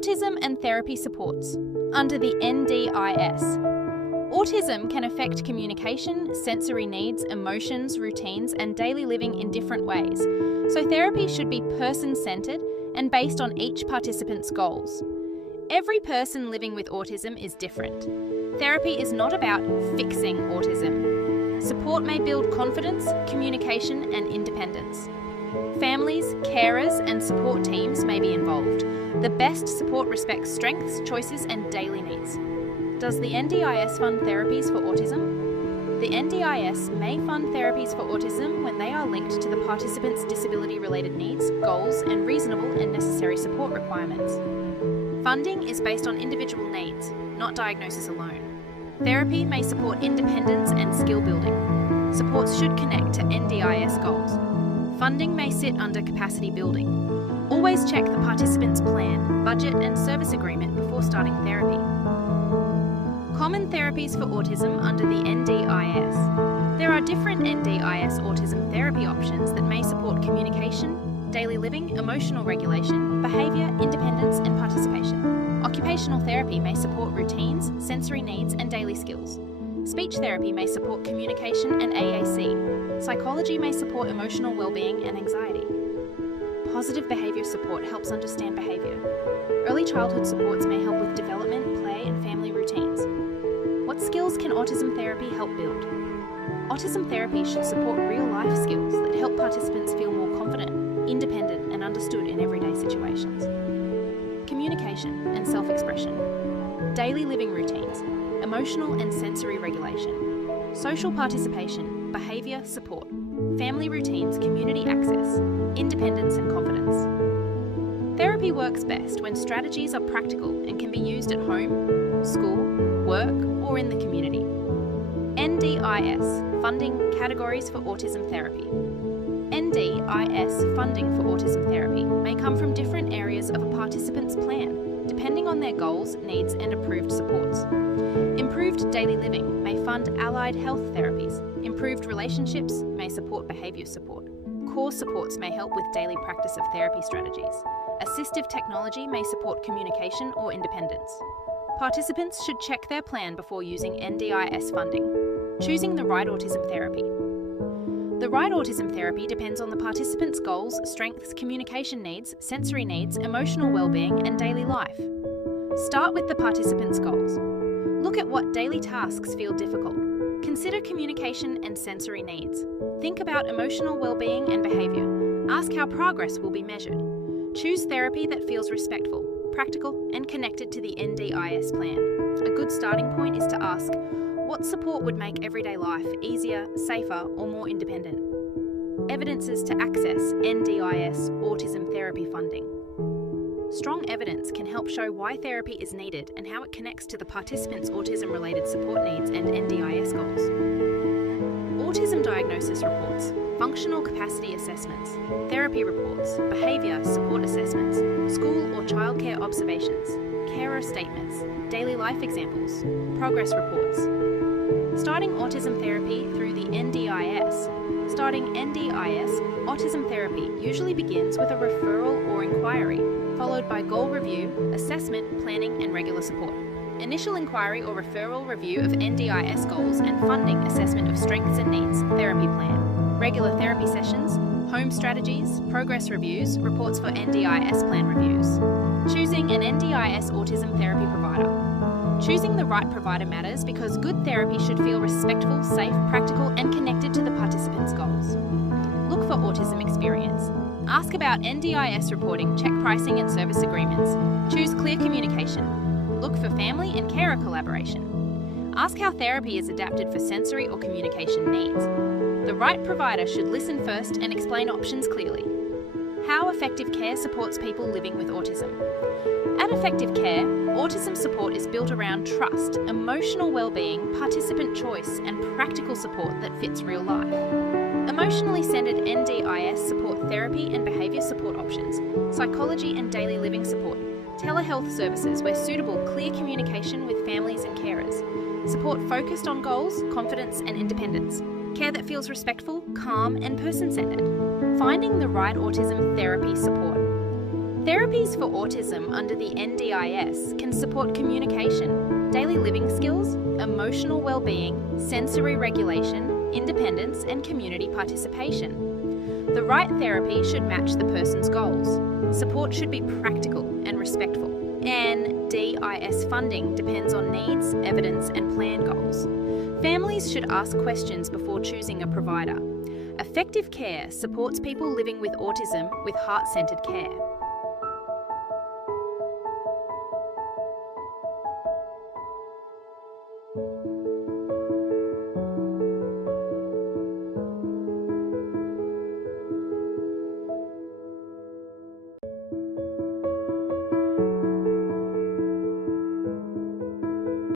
Autism and therapy supports under the NDIS. Autism can affect communication, sensory needs, emotions, routines, and daily living in different ways, so therapy should be person-centred and based on each participant's goals. Every person living with autism is different. Therapy is not about fixing autism. Support may build confidence, communication, and independence. Families, carers, and support teams may be involved. The best support respects strengths, choices, and daily needs. Does the NDIS fund therapies for autism? The NDIS may fund therapies for autism when they are linked to the participant's disability-related needs, goals, and reasonable and necessary support requirements. Funding is based on individual needs, not diagnosis alone. Therapy may support independence and skill building. Supports should connect to NDIS goals. Funding may sit under capacity building. Always check the participant's plan, budget, and service agreement before starting therapy. Common therapies for autism under the NDIS. There are different NDIS autism therapy options that may support communication, daily living, emotional regulation, behaviour, independence, and participation. Occupational therapy may support routines, sensory needs, and daily skills. Speech therapy may support communication and AAC. Psychology may support emotional well-being and anxiety. Positive behaviour support helps understand behaviour. Early childhood supports may help with development, play, and family routines. What skills can autism therapy help build? Autism therapy should support real-life skills that help participants feel more confident, independent, and understood in everyday situations. Communication and self-expression. Daily living routines. Emotional and sensory regulation. Social participation, behaviour support. Family routines, community access. Independence and confidence. Therapy works best when strategies are practical and can be used at home, school, work, or in the community. NDIS, funding categories for autism therapy. NDIS funding for autism therapy may come from different areas of a participant's plan, depending on their goals, needs, and approved supports. Improved daily living may fund allied health therapies. Improved relationships may support behaviour support. Core supports may help with daily practice of therapy strategies. Assistive technology may support communication or independence. Participants should check their plan before using NDIS funding. Choosing the right autism therapy. The right autism therapy depends on the participant's goals, strengths, communication needs, sensory needs, emotional well-being, and daily life. Start with the participant's goals. Look at what daily tasks feel difficult. Consider communication and sensory needs. Think about emotional well-being and behaviour. Ask how progress will be measured. Choose therapy that feels respectful, practical, and connected to the NDIS plan. A good starting point is to ask, what support would make everyday life easier, safer, or more independent? Evidences to access NDIS autism therapy funding. Strong evidence can help show why therapy is needed and how it connects to the participant's autism-related support needs and NDIS goals. Autism diagnosis reports, functional capacity assessments, therapy reports, behaviour support assessments, school or childcare observations, carer statements, daily life examples, progress reports. Starting autism therapy through the NDIS. Starting NDIS autism therapy usually begins with a referral or inquiry, followed by goal review, assessment, planning, and regular support. Initial inquiry or referral review of NDIS goals and funding assessment of strengths and needs, therapy plan. Regular therapy sessions, home strategies, progress reviews, reports for NDIS plan reviews. Choosing an NDIS autism therapy provider. Choosing the right provider matters because good therapy should feel respectful, safe, practical, and connected to the participant's goals. Look for autism experience. Ask about NDIS reporting, check pricing and service agreements. Choose clear communication. Look for family and carer collaboration. Ask how therapy is adapted for sensory or communication needs. The right provider should listen first and explain options clearly. How Affective Care supports people living with autism. At Affective Care, autism support is built around trust, emotional well-being, participant choice, and practical support that fits real life. Emotionally centred NDIS support therapy and behaviour support options, psychology and daily living support, telehealth services where suitable clear communication with families and carers, support focused on goals, confidence and independence, care that feels respectful, calm and person-centred. Finding the right autism therapy support. Therapies for autism under the NDIS can support communication, daily living skills, emotional well-being, sensory regulation, independence, and community participation. The right therapy should match the person's goals. Support should be practical and respectful. NDIS funding depends on needs, evidence, and plan goals. Families should ask questions before choosing a provider. Affective Care supports people living with autism with heart-centred care.